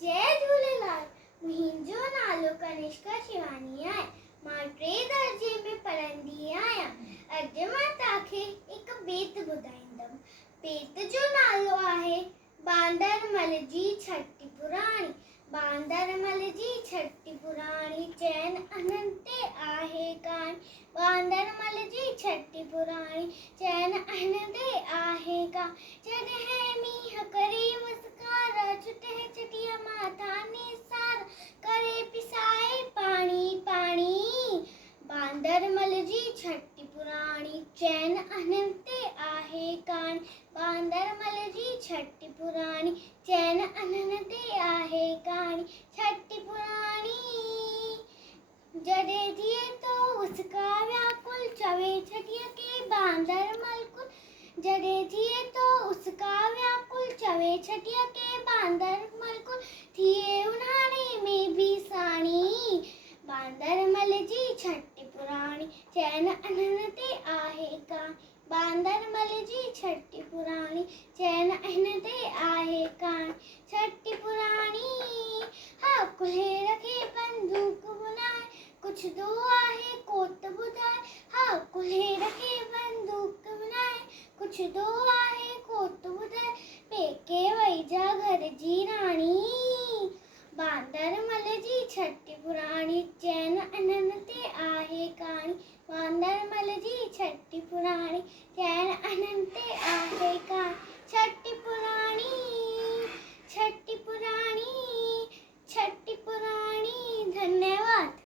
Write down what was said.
जय झूलेलाल। मुंहिंजो नालो कनिष्का शिवानी आहे। मां 3 दर्जे में पढ़ंदी आहियां। अॼु मां तव्हांखे हिकु बेत ॿुधाईंदमि। बेत जो नालो आहे बांदरमल जी छठी पुराणी। बांदरमल जी छठी पुराणी चैन अननि ते आहे कान। बांदरमल जी छठी पुराणी चैन अननि ते आहे कान। जॾहिं मींहं करे मुस्कारा छुटे छटिया माथा निसार करे पिसाए पाणी पाणी। बांदरमल जी छठी पुराणी चैन अननि ते आहे कान। बांदरमल जी छठी पुराणी चैन अननि ते आहे कान। छठी पुराणी जॾहिं थिए तो उसका व्याकुल चवे छटिया के बांदरमल कुल। जॾहिं थिए तो उसका व्याकुल चवे छटिया के बांदरमल कुल थिए उन्हाणे में भी साणी। बांदरमल जी छठी पुराणी चैन अननि ते आहे कान। बांदरमल जी छठी पुराणी चैन अननि ते आहे कान। छठी पुराणी हा कुल्हे रखे बंदूक बुलाए कुछ दो आहे कोत ॿुधाए। हा कुल्हे रखे बंदूक बुलाए कुछ दो आहे कोत ॿुधाए। पेके वई जा घर जी राणी। बांदरमल जी छठी पुराणी चैन अननि ते आहे कान। बांदरमल जी छठी पुराणी